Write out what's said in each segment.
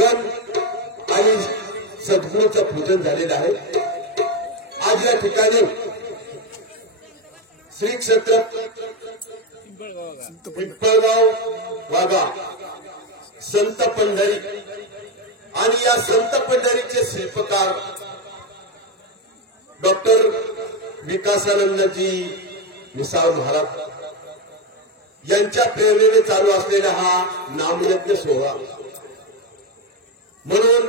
गण आणि सद्गुरूचं पूजन झालेलं आहे। आज या ठिकाणी श्री क्षेत्र पिंपळगाव वागा संत पंढरी आणि या संत पंढरीचे शिल्पकार डॉक्टर विकासानंदजी मिसाळ महाराज यांच्या प्रेरणेने चालू असलेला हा नामयज्ञ सोहळा। म्हणून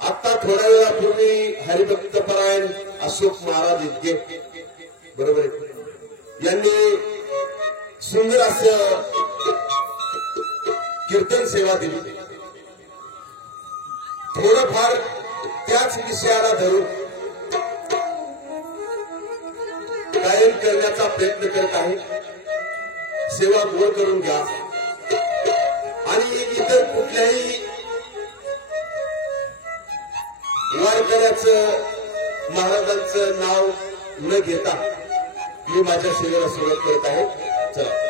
आता थोड्या वेळापूर्वी हरिभक्तपरायण अशोक महाराज इतके बरोबर यांनी सुंदर असं कीर्तन सेवा दिली। थोडंफार त्याच विषयाला धरून गायन करण्याचा प्रयत्न करत आहे। सेवा गोळ करून घ्या आणि इतर कुठल्याही वारकऱ्याचं महाराजांचं नाव न घेता मी माझ्या सेवेला सुरुवात करत आहे। चला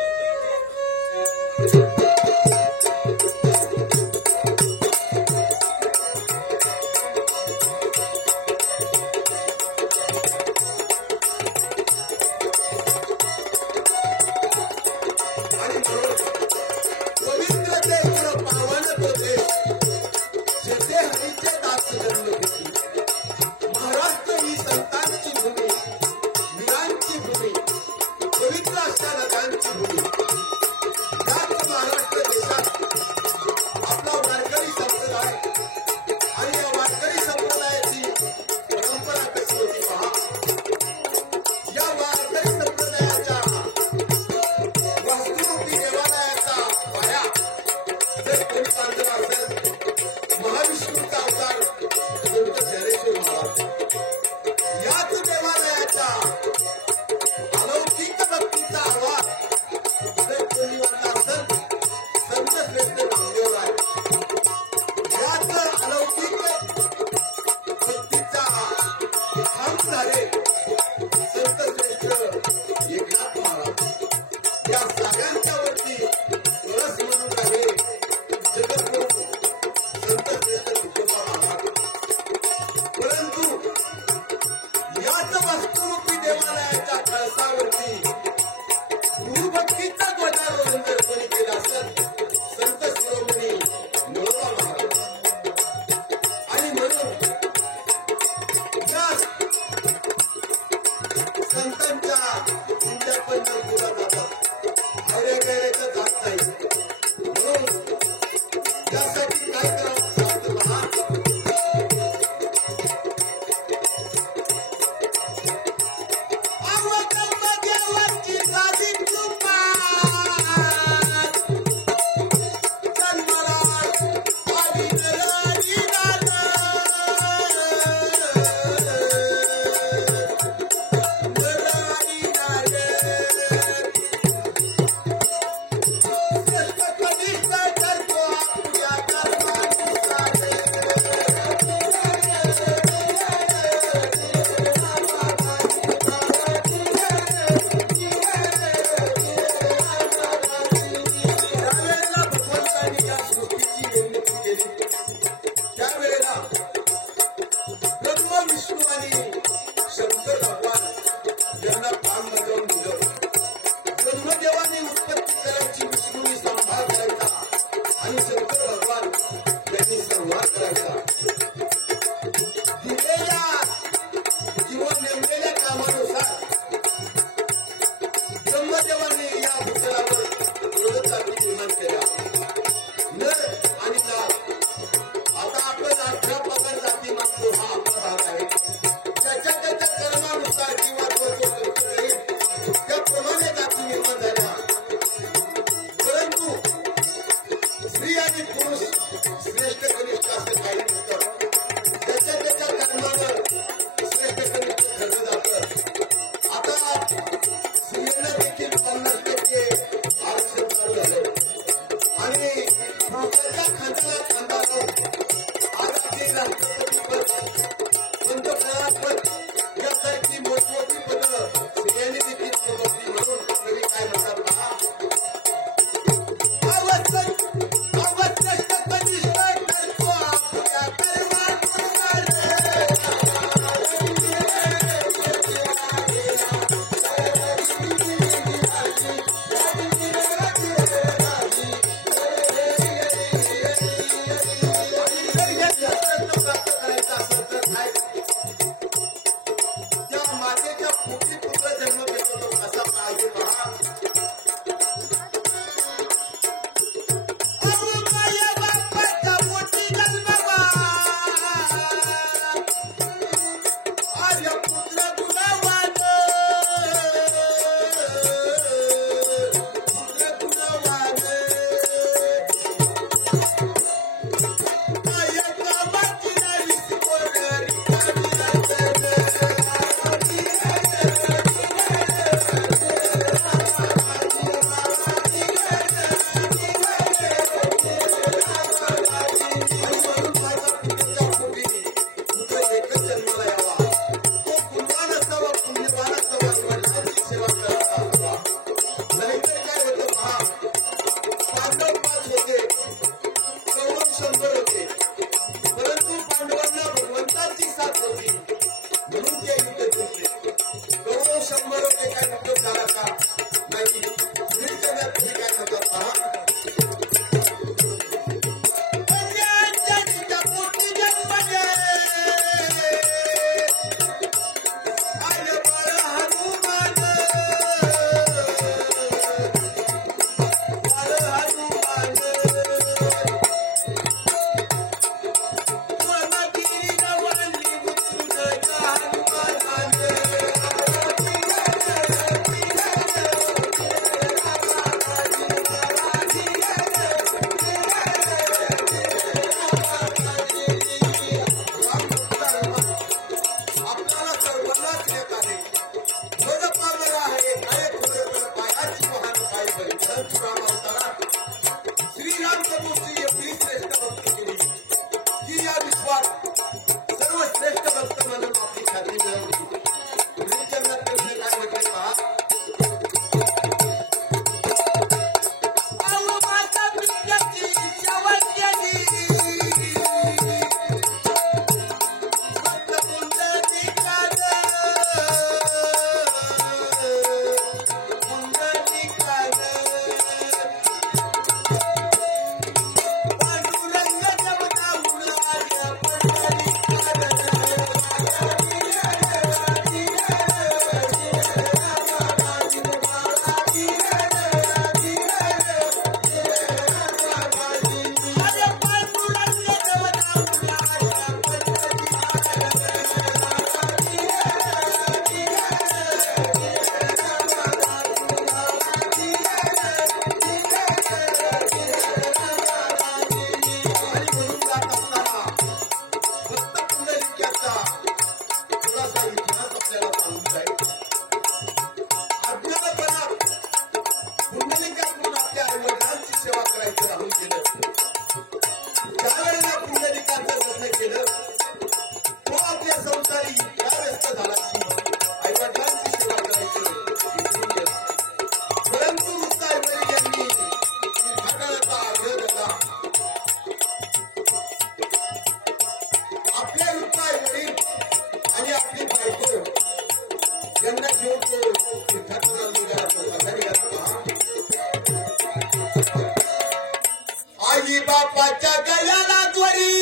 आई बापाच्या गळ्याला त्वरी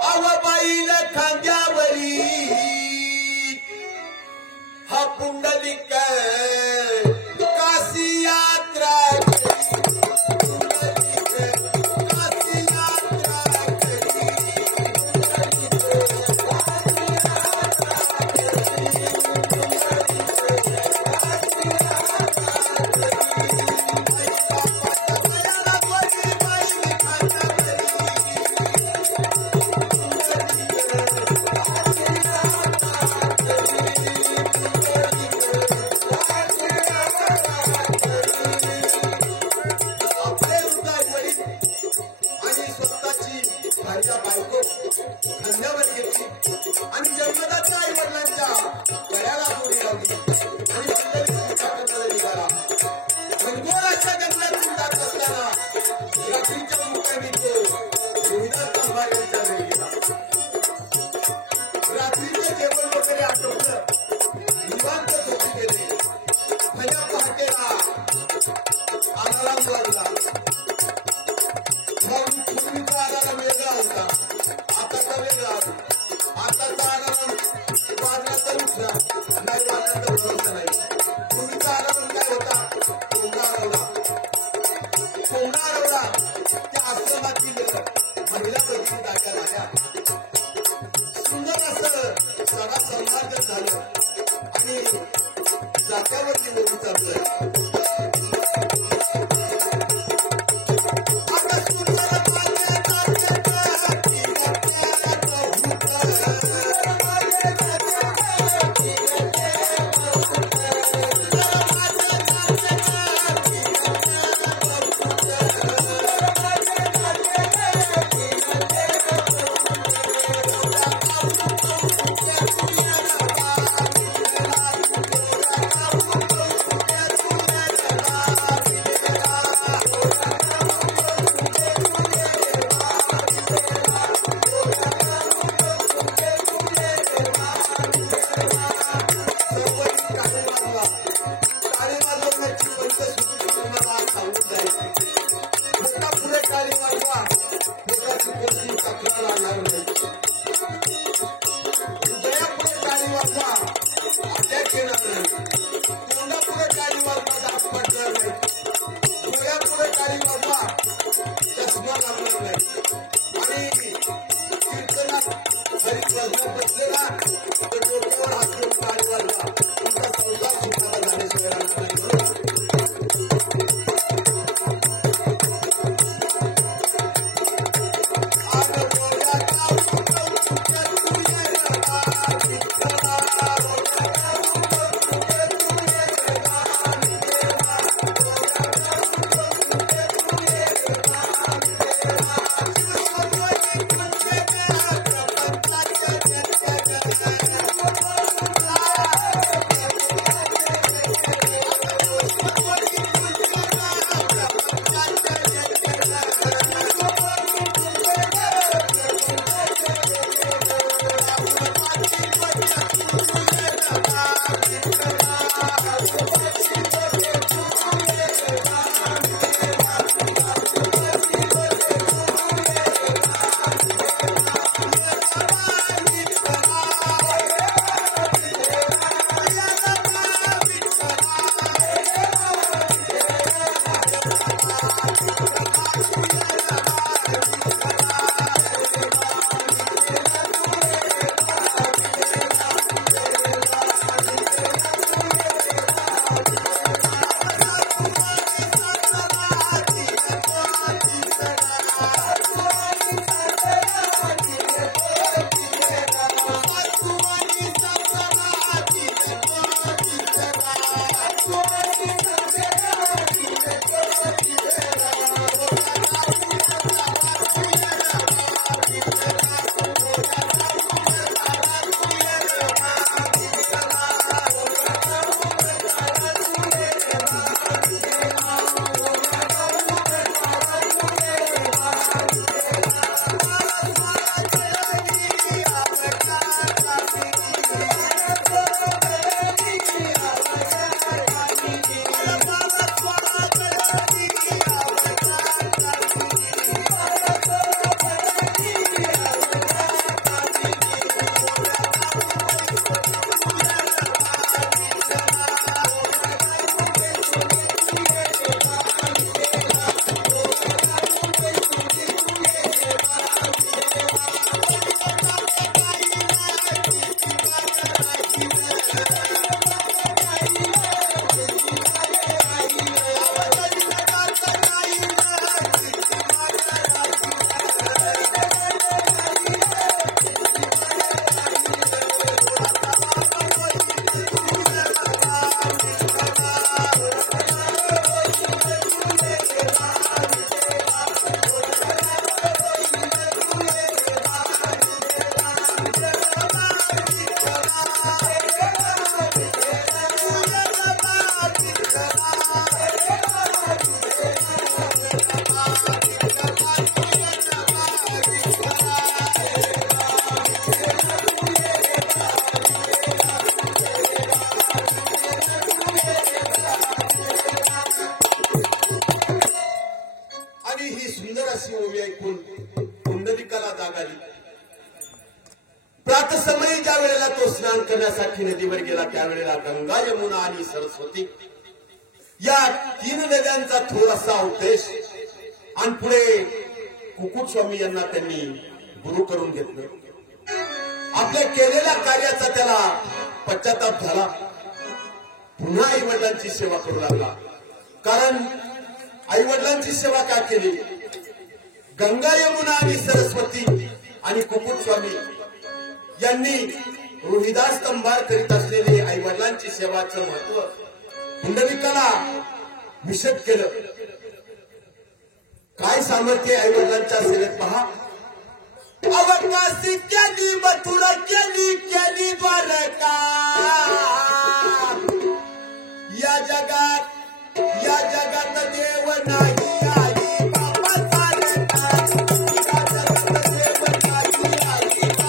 अवबाईल खांद्यावरी हा पुंडलिक काशी यात्रा बायको खांद्यावर घेतली आणि जन्मदात्या आई वडिलांच्या गळ्याला दोरी लावली आणि निघाला. मनगोळाच्या जंगलातून जात असताना रात्रीच्या मुक्कामी तो गोविंदाचा अंबार यांच्या घरी गेला. रात्रीचं जेवण वगैरे आटोपलं, निवांत झोपी गेले. भल्या पहाटेला आलाराम लागला. पूर्वीचा आराम वेगळा होता, आताचा वेगळा. आताचा आराम वाजला तर उठला, नाही वाजला तर भरोसा नाही. पूर्वीचा आराम काय होता? कोंडारवला. कोंडारवला त्या आश्रमातील महिला पैकी जागा झाल्या. सुंदर असं सगळा संवर्धन झालं आणि जात्यावरती बोलू चाललंय. प्रातसमयी ज्या वेळेला तो स्नान करण्यासाठी नदीवर गेला त्यावेळेला गंगा यमुना आणि सरस्वती या तीन नद्यांचा थोडासा उद्देश आणि पुढे कुकुट स्वामी यांना त्यांनी गुरु करून घेतलं. आपल्या केलेल्या कार्याचा त्याला पश्चाताप झाला. पुन्हा आई वडिलांची सेवा करू लागला. कारण आई वडिलांची सेवा का केली? गंगा यमुना आणि सरस्वती आणि कुकुट स्वामी यांनी रोहिदास स्तंभार करीत असलेली आई वडिलांची सेवाचं महत्व पुंडलिकाला विशद केलं. काय सामर्थ्य आई वडिलांच्या सेवेत पहा. अवकाशी केली मथुरा केली केली द्वारका या जगात देव नाही आई बाबा तारका. या जगात देव नाही आई बाबा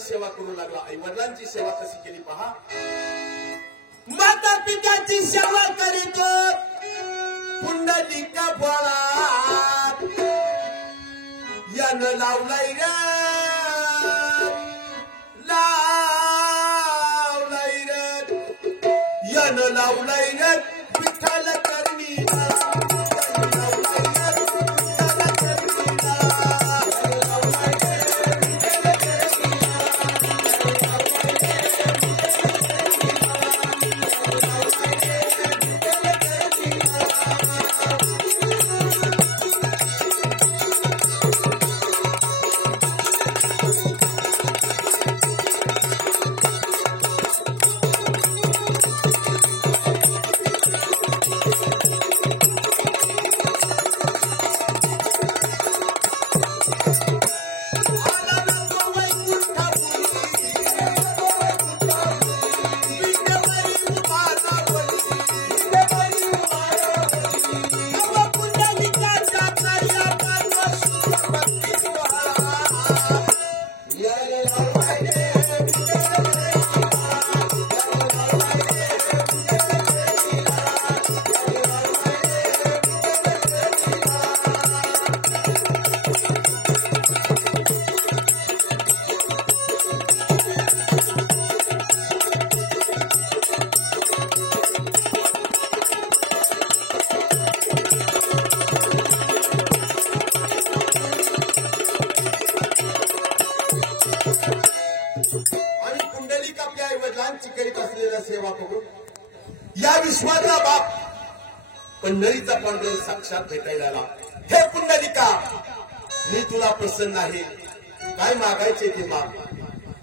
सेवा करू लागला. आई वडिलांची सेवा कशी केली पहा. माता पित्याची सेवा करीतो पुंडलिक बोळा यानं लावलाय रे यानं लावलाय रे विठ्ठल करणी सेवा करू. या विश्वाचा बाप पंढरीचा पांडुरंग साक्षात भेटायला आला. हे पुंडलिका मी तुला प्रसन्न आहे. काय मागायचे ते माग.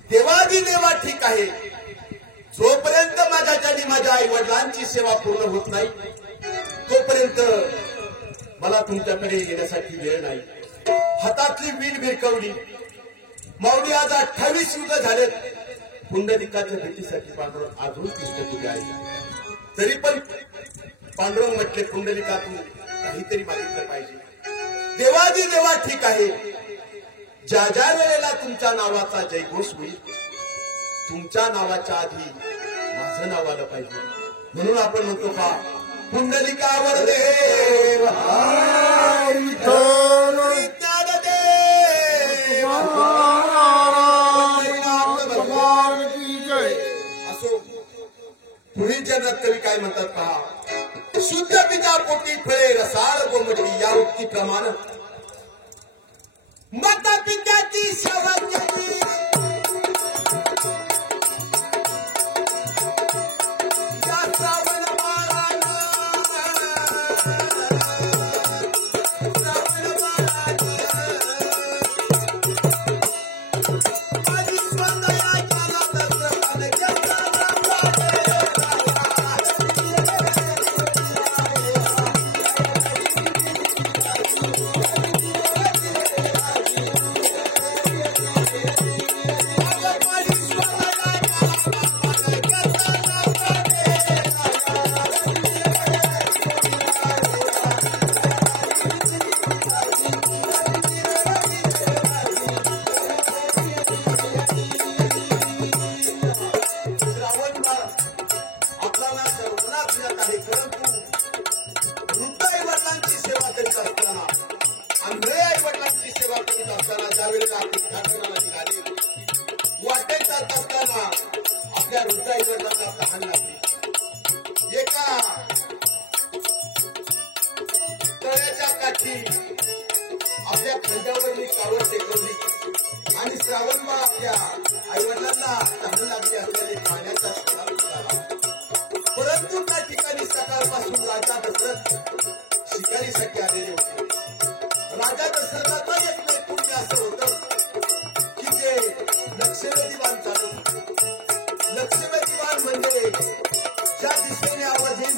देवादी देवा ठीक आहे. जोपर्यंत माझ्याकडे माझ्या आई वडिलांची सेवा पूर्ण होत नाही तोपर्यंत मला तुमच्याकडे येण्यासाठी वेळ नाही. हातातली वीण भिरकवली. माऊली आज 28 युग झालेत. पुंडलिकाच्या भेटीसाठी पांडुरंग अजून पुस्तकी आहे. तरी पण पांडुरंग म्हटले पुंडलिका तू काहीतरी मागितलं पाहिजे. देवादी देवा ठीक आहे. ज्या ज्या वेळेला तुमच्या नावाचा जयघोष होईल तुमच्या नावाच्या आधी माझं नाव आलं पाहिजे. म्हणून आपण म्हणतो का पुंडलिकावर देव असो. पुढील चरणात कवी काय म्हणतात पहा. शुद्ध पिता पोटी फळे रसाळ गोमटी या उक्तीप्रमाणे त्यावेळेला तीर्थाटनाला निघाले. वाटेत जात असताना आपल्या रुद्राई वडिलांना तहान लागली. एका तळ्याच्या काठी आपल्या खांद्यावरली कावड टेकवली आणि श्रावणबाळ आपल्या आईवडिलांना तहान लागली असल्याने पाण्याचा सराव झाला. परंतु त्या ठिकाणी सकाळपासून राजा दशरथ शिकारीसाठी आलेले होते. राजा दशरथाचा एक नैपुण्य असं होतं की ते लक्ष्मण दिवाण चालू. लक्ष्मण दिवाण म्हणजे ज्या दिशेने आवाज येईल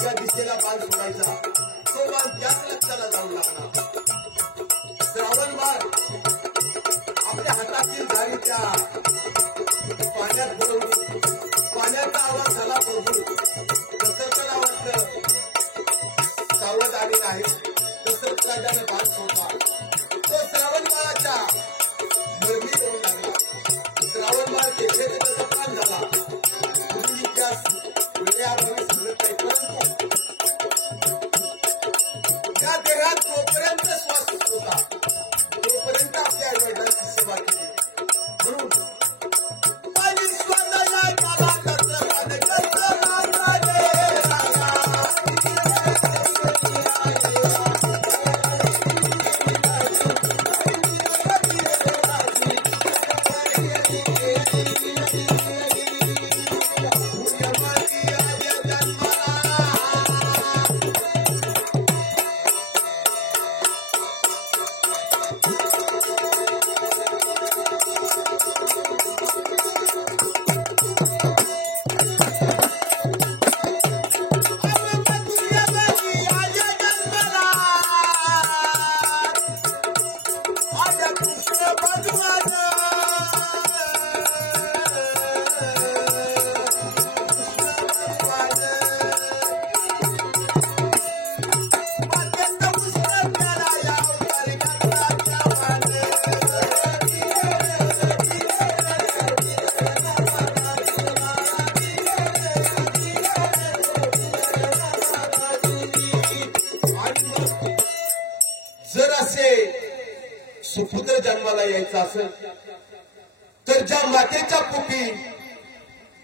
त्या दिशेला बाण सोडायचा. तो बाण त्याच लक्षाला जाऊन लागला. श्रावणबाळ आपल्या हातातील धारी त्या पाण्यात बुडवली. पाण्याचा आवाज झाला प्रभू. दशरथाला वाटलं सावध आलेला आहे. दशरथ राजाने बाण सोडला. तो श्रावणबाळाच्या मर्मी करून लागला. श्रावणबाळ तेथे त्याचा प्राण झाला. पूर्वी त्या वेळेआभावी सांगत नाही, परंतु त्या देहात तोपर्यंत श्वास होता तोपर्यंत आपल्या आईवडिलांची सेवा केली. म्हणून सुपुत्र जन्माला यायचा असेल तर ज्या मातेच्या पोटी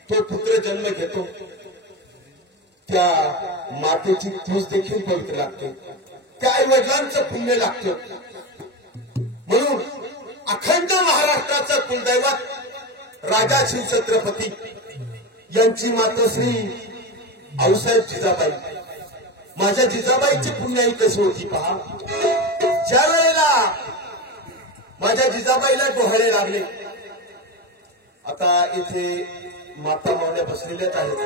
तो पुत्र जन्म घेतो त्या मातेची पूज देखील पवित्र लागते. त्या आई वडिलांचं पुण्य लागतं. म्हणून अखंड महाराष्ट्राचं कुलदैवत राजाश्री छत्रपती यांची मातोश्री आऊसाहेब जिजाबाई. माझ्या जिजाबाईची पुण्याई कशी होती पहा. ज्या वेळेला माझ्या जिजाबाईला डोहाळे लागले. आता इथे माता मावल्या बसलेल्याच आहेत.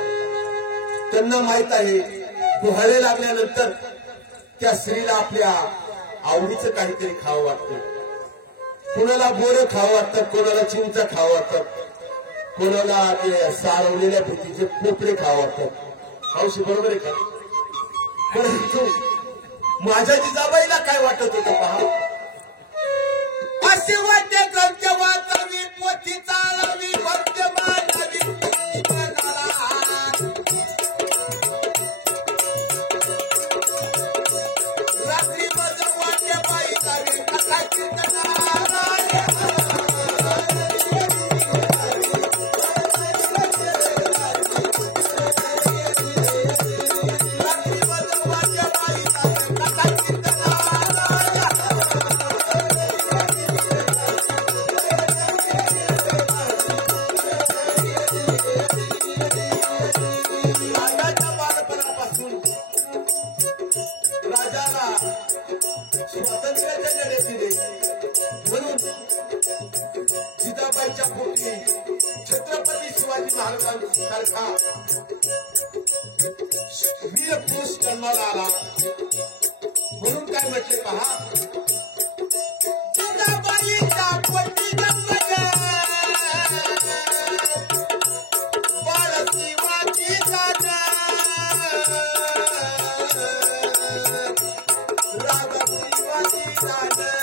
त्यांना माहित आहे डोहाळे लागल्यानंतर त्या स्त्रीला आपल्या आवडीचं काहीतरी खावं वाटतं. कोणाला बोरं खावं वाटतं, कोणाला चिंच खावं वाटतं, कोणाला ते सारवलेल्या भीतीचे पोपडे खावं वाटतात. मावशी बरोबर आहे का. परंतु माझ्या जिजाबाईला काय वाटत होतं पहा. असे वाटते ग्रंथ वाचावी, पोथी चालावी, भक्त्य मानावी, रात्री बदल वाटते बाई जावी, कथा जिजाबाईच्या पोटी छत्रपती शिवाजी महाराजांसारखा वीर पुरुष जन्माला आला. म्हणून काय म्हटले पहा. जिजाबाईच्या पोटी जन्मले बाळ शिवाजी राजा, राजा शिवाजी राजा.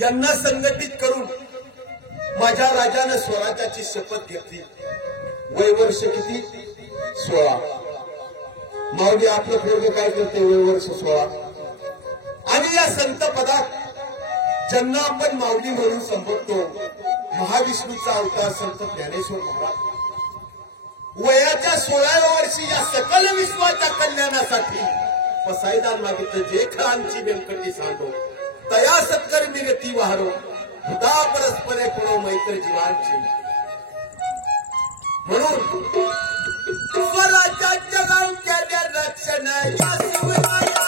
यांना संघटित करून माझ्या राजानं स्वराज्याची शपथ घेतली. वय वर्ष किती? 16. माऊली आपलं पोरग काय करते? वय वर्ष 16. आणि या संत पदात ज्यांना आपण माऊली म्हणून संबोधतो, महाविष्णूचा अवतार संत ज्ञानेश्वर महाराज वयाच्या 16व्या वर्षी या सकल विश्वाच्या कल्याणासाठी पसायदान मागितलं. जे खरांची व्यंकटी सांडो तया सत्कर मिगती वाहरो हुदा परस्परे पुरो मैत्र जीवांची. म्हणून स्वराज्याच्या गावच्या रक्षण या शिवराया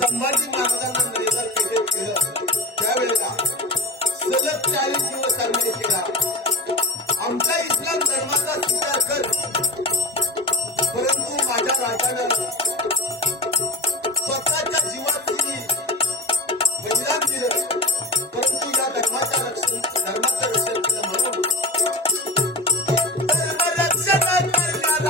संभाजी महाराजांना नरेंद्र केलं. त्यावेळेला सलग 40 दिवस आम्ही केला. आमचा इस्लाम धर्माचा स्वीकार कर, परंतु माझ्या राजानं स्वतःच्या जीवाची बलिदान दिलं, परंतु या धर्माचं रक्षण केलं. म्हणून रक्षण करण्याला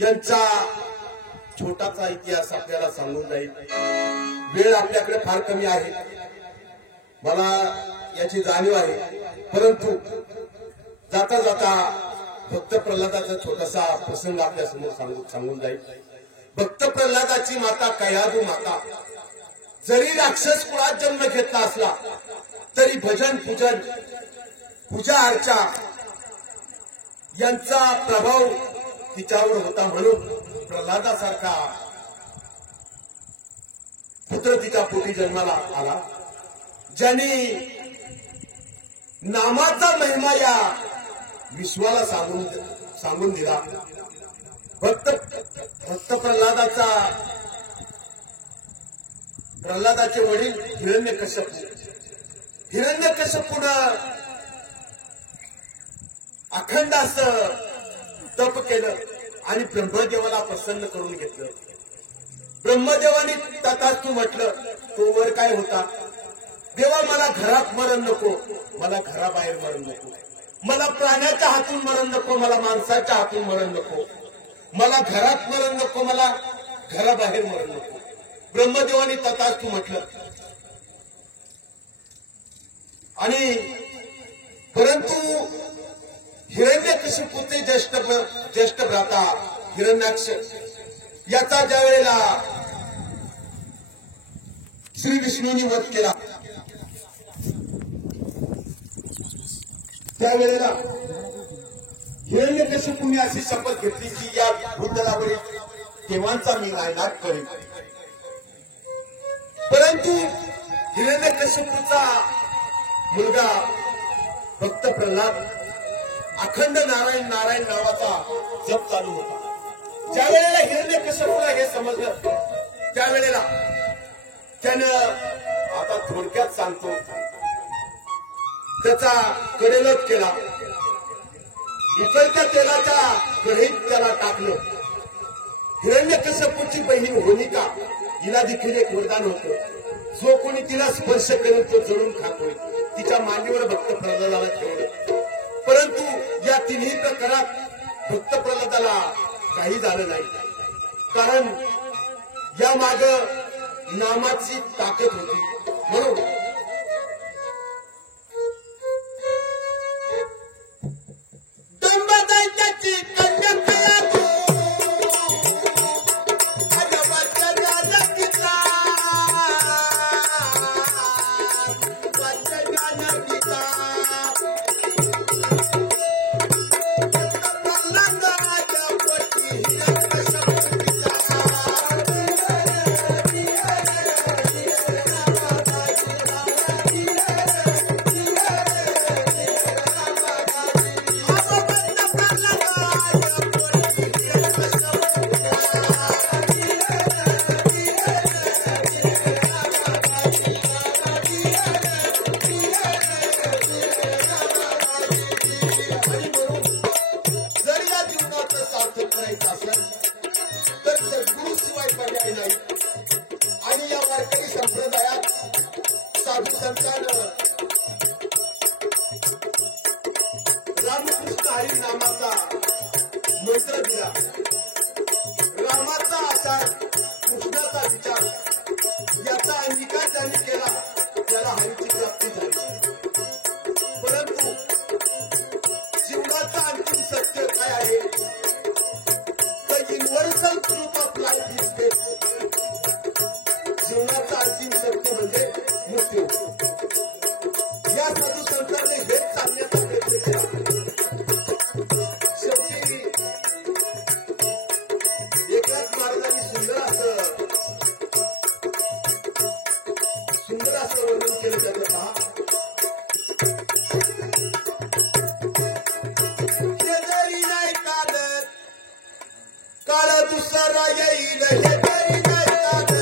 यांचा छोटासा इतिहास आपल्याला सांगून जाईल. वेळ आपल्याकडे फार कमी आहे, मला याची जाणीव आहे. परंतु जाता जाता भक्त प्रल्हादाचा छोटासा प्रसंग आपल्या समोर सांगून जाईल. भक्त प्रल्हादाची माता कयाधू माता जरी राक्षस कुळात जन्म घेतला असला तरी भजन पूजन पूजा अर्चा यांचा प्रभाव तिच्यावर होता. म्हणून प्रल्हादासारखा पुत्र तिच्या पोटी जन्माला आला, ज्यांनी नामाचा महिमा या विश्वाला सांगून दिला. भक्त प्रल्हादाचे वडील हिरण्यकश्यपूनं अखंड असं तप केलं आणि ब्रह्मदेवाला प्रसन्न करून घेतलं. ब्रह्मदेवानी तथास्तु म्हटलं. तो वर काय होता? देवा, मला घरात मरण नको, मला घराबाहेर मरण नको, मला प्राण्याच्या हातून मरण नको, मला माणसाच्या हातून मरण नको, मला घरात मरण नको, मला घराबाहेर मरण नको. ब्रह्मदेवानी तथास्तु म्हटलं. आणि परंतु हिरण्यकशिपूचे ज्येष्ठ भ्राता हिरण्याक्ष याचा ज्या वेळेला श्री विष्णूंनी वध केला, त्यावेळेला हिरण्यकशिपूने अशी शपथ घेतली की या भूतलावरील देवांचा मी नायनाट करेन. परंतु हिरण्यकशिपूचा मुलगा भक्त प्रल्हाद अखंड नारायण नारायण नावाचा जप चालू होता. ज्या वेळेला हिरण्यकशिपूला हे समजलं त्यावेळेला त्यानं, आता थोडक्यात सांगतो, त्याचा कडेलोट केला. उकळत्या तेलाच्या कढईत त्याला टाकलं. हिरण्यकशिपूची बहीण होलिका, हिला देखील एक वरदान होतं. जो कोणी तिला स्पर्श करेल तो जळून खातोय. तिच्या मांडीवर भक्त प्रल्हादाला ठेवलं. परंतु या तिन्ही प्रकारात भक्त प्रल्हादाला काही झालं नाही. कारण या माग नामाची ताकद होती. म्हणून रामकृष्ण हरी नामाचा मंत्र दिला. रामाचा आचार, कृष्णाचा विचार याचा अंगीकार ज्यांनी केला त्याला हरीची प्राप्ती झाली. परंतु जीवनाचा अंतिम सत्य काय आहे तर universal truth of life is death. जीवनाचा अंतिम सत्य म्हणजे मृत्यू. या साधू संतांनी भेद सांगण्याचा प्रयत्न केला. शेवटी एकनाथ महाराजांनी सुंदर असं वर्णन केलं त्याचं. पहा, शेजारी नाही कागद, काळ दुसरा येईल. शेजारी नाही कागद,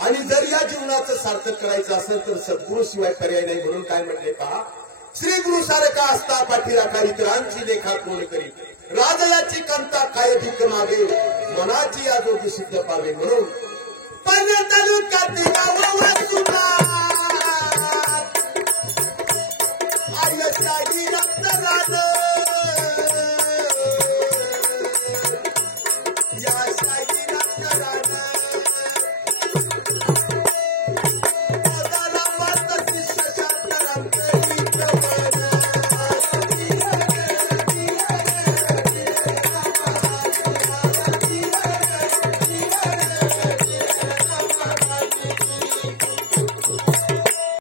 आणि जर या जीवनाचं सार्थक करायचं असेल तर सद्गुरू शिवाय पर्याय नाही. म्हणून काय म्हणले पहा, श्री गुरु सारखा असता पाठीराखा, इतरांची लेखा कोण करी. राजयाची कांता काय भिक मागे, मनाची आजोगी सिद्ध पावे. म्हणून पण तालुक्यात आयशाही रक्तदान, या शाही रक्तदान